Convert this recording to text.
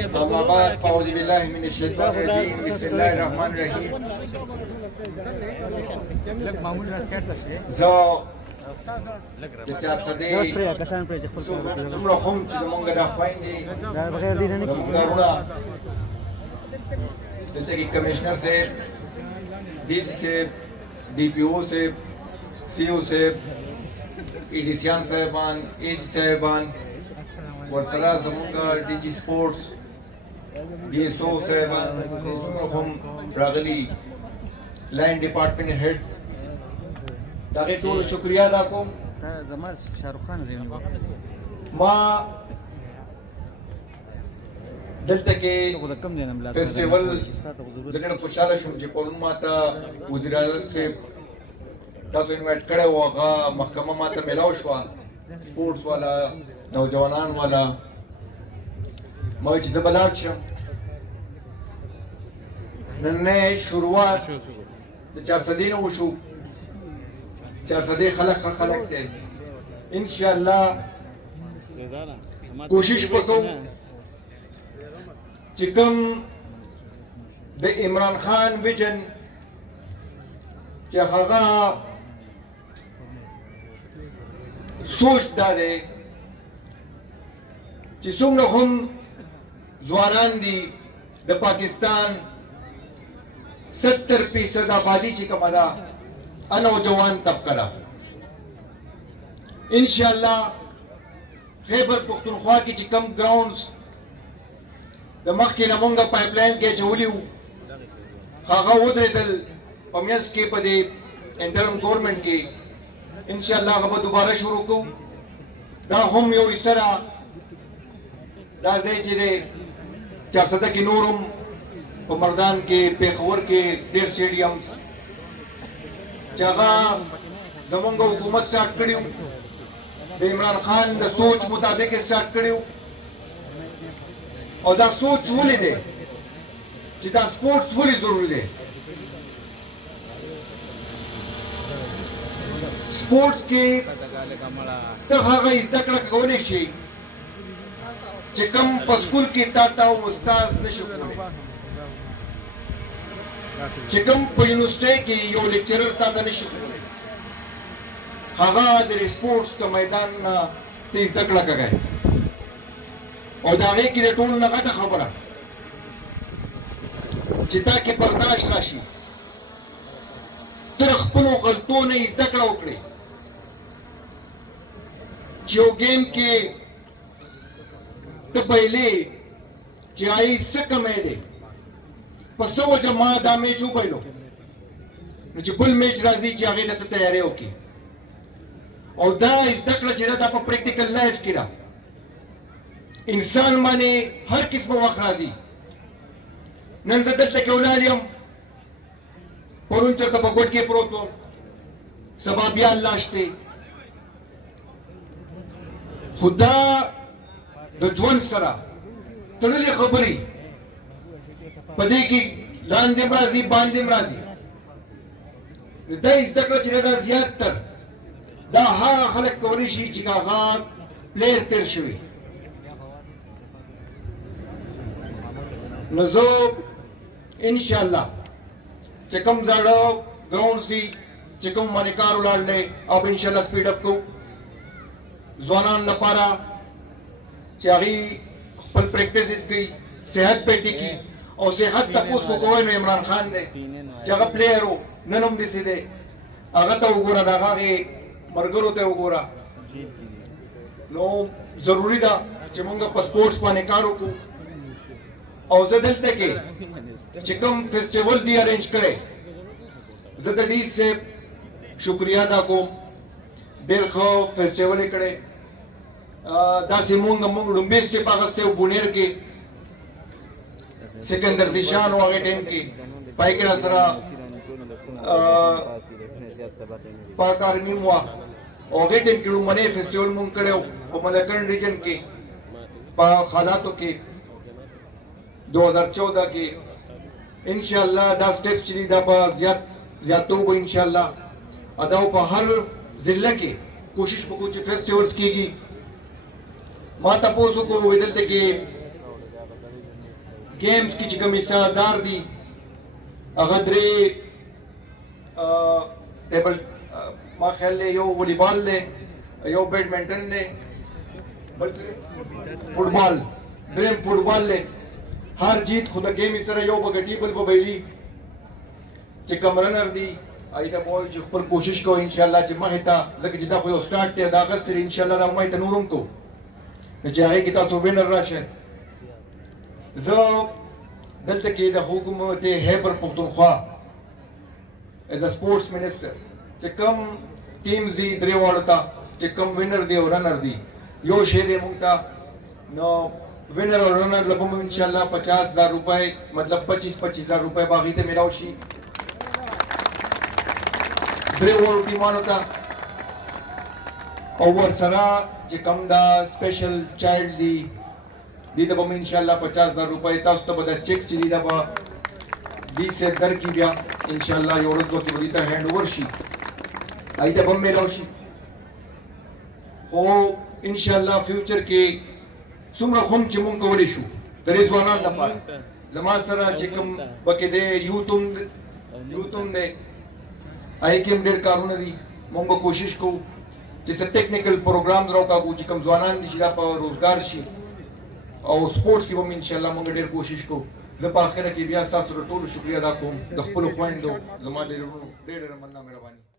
أما بعد فأعوذ بالله من الشيطان الرجيم بسم الله الرحمن الرحيم. زه د 400 څومره هم چې زمونږ د خویندې د مونږ دلته کې کمشنر صاحب، D C صاحب، D P O صاحب، C O صاحب، ای D سیان صاحبان، ای جی صاحبان، ورسره زمونږ D جی سپورټس D S O صاحبان هم راغلي، لاین ډپارټمنټ هیډز، دا غي ټول شکریا ادا کوم. زما شاروخ خان زینو ما دلته کې فیسټیوال زګر خوشاله شوم چې پرون ماته وزیر اعظم صاحب تاسو انوایټ کړو، هغه محکمه ماته ملاو شو، سپورټس والا، نوجوانان والا. ما چې زبلات شم نن شروعات د 400 نه وشو. 400 خلق ته ان شاء الله کوشش وکړو چې کوم د عمران خان ویژن چې هغه سوچ داره چې څومره هم ځوانان دي د پاکستان 70% آبادی چې کومه ده نوجوان طبقه ده. ان شاء الله خیبر پختونخوا کې چې کم ګراوندز د مخکې نه مونږه پایپ لاین کې چولي وو، هغه ودرېدل په میانځ کې په دې انټرم ګورنمنټ کې. ان شاء الله هغه به دوباره شروع کوو. دا هم یو اسره دا ځای چې دی 400 کې نورم په مردان کې، پیښور کې ډېر سټیډیم چې هغه زمونږ حکومت سٹارټ کړي وو، د عمران خان د سوچ مطابق سٹارټ کړي وو. او دا سوچ ولې دی چې دا سپورټس ولې ضروري دی؟ سپورټس کې ته هغه زده کړه کولی شي چې کوم په سکول کې تا ته استاد نشو کولی، چې کوم په یونیورسيټي کې یو لیکچرر تا ته نشو کولی. هغه د سپورټس په میدان نه ته زده کړه کوي. او دا هغې کې د ټولو نه غټه خبره چې تا کې برداشت راشي، تر خپلو غلطو نه یې زده کړه وکړې چې یو ګیم کې ته پهلې چې هغې څه کمی دی، په څه وجه ما دا میچ وبایلو، نو چې بل میچ راځي چې هغې ته ته تیاری وکړې. او دا زده کړه چې دا په پریکټیکل لایف کې ده. انسان باندې هر قسمه وخت راځي. نن زه دلته کې ولاړ یم، پرون چېرته په ګوټ کې پروت وم، سبا بیا الله شته. خو دا د ژوند سره تړلې خبرې په دې کې لاندې هم راځي باندې هم راځي. دا زده کړه چې دا زیات تر دا هغه خلک کولی شي چې هغه پلیر تېر شوي. نو زه انشاءالله چې کوم زاړه ګراونډز دي چې کوم باندې کار ولاړ دی، او انشاءالله سپیډ اپ کوو ځوانان لپاره چې هغوی خپل پریکټسز کوي، صحت پې ټیکي. او صحت تپوس کو کوی نو عمران خان دی چې هغه پلیر و، نن هم داسې دی. هغه ته وګوره، د هغې ملګرو ته وګوره. نو ضروري ده چې موږ په سپورټس باندې کار وکړو. او زه دلته کې چې کوم فیسټیوال دی ارینج کړی، زه د ډي صاحب شکریا ادا کوم. ډېر ښه فیسټیوال یې کړی. داسې موږ لومبی سټیپ اخیستی و بونیر کې، سکندر زیشان و هغې ټایم کې پای کې راسره پاک آرمي مو وه. او هغې ټایم کې لومړنی فیسټیوال مونږ کړی و په ملکنډ ریجن کې په خاناتو کې 2014 کې. انشاءالله دا سټیپس چې دي دا به زیاتو به انشاءالله. دا په هر ضلع کې کوشش وکړو چې فیسټیوالز کېږي. ما تاسو کو دلته کې گیمز کې چې کوم حصہدار دي هغه درې ټیبل ما خیال دی یو والیبال دی یو بیډمنټن دی بل فوټبال دریم فوټبال دی هر جیت خو د ګیم سره یو به ګټي بل به ویلي چې کوم رنر دی ایدا بوای چې خپل کوشش کوو ان شاء الله چې مخې ته ځکه چې دا خو یو سٹارټ دی دا اگست ان شاء الله راومای ته نورم کو چې هغه کې تاسو وینر راشه زه دلته کې د حکومت خیبر پختونخوا as a sports minister چې کوم ټیمز دي درې واړو ته چې کوم وینر دی او رنر دی یو شی دی مونږ ته نو وینر او رنر لپاره ان شاء الله 50,000 روپے مطلب 25,000 روپے باغی ته میلاو شي درې واړو ټیمانو ته او ورسره چې کوم دا سپیشل چایلډ دی دې ته به ان شاء الله 50,000 روپے تاسو ته به د چیکس چې دی دا به دې سه درکې بیا ان شاء الله یو ورځ وکړي دې ته هند اوور شي ایته به میلاو شي خو ان شاء الله فیوچر کې څومره هم چې مونږ کولی شو د ځوانانو لپاره زما سره چې کوم وکې دی یوت هم دی آی کې هم ډېر کارونه دي مونږ به کوشش کوو چې څه ټیکنیکل پروګرامز راوکاږو چې کوم ځوانان دي چې دا په روزګار شي او سپورټس کې به ان شاء الله مونږ ډېر کوشش کوو زه په اخره کې بیا ستاسو ټولو شکریه ادا کوم د خپلو خویندو زما ډېر مننه مهرباني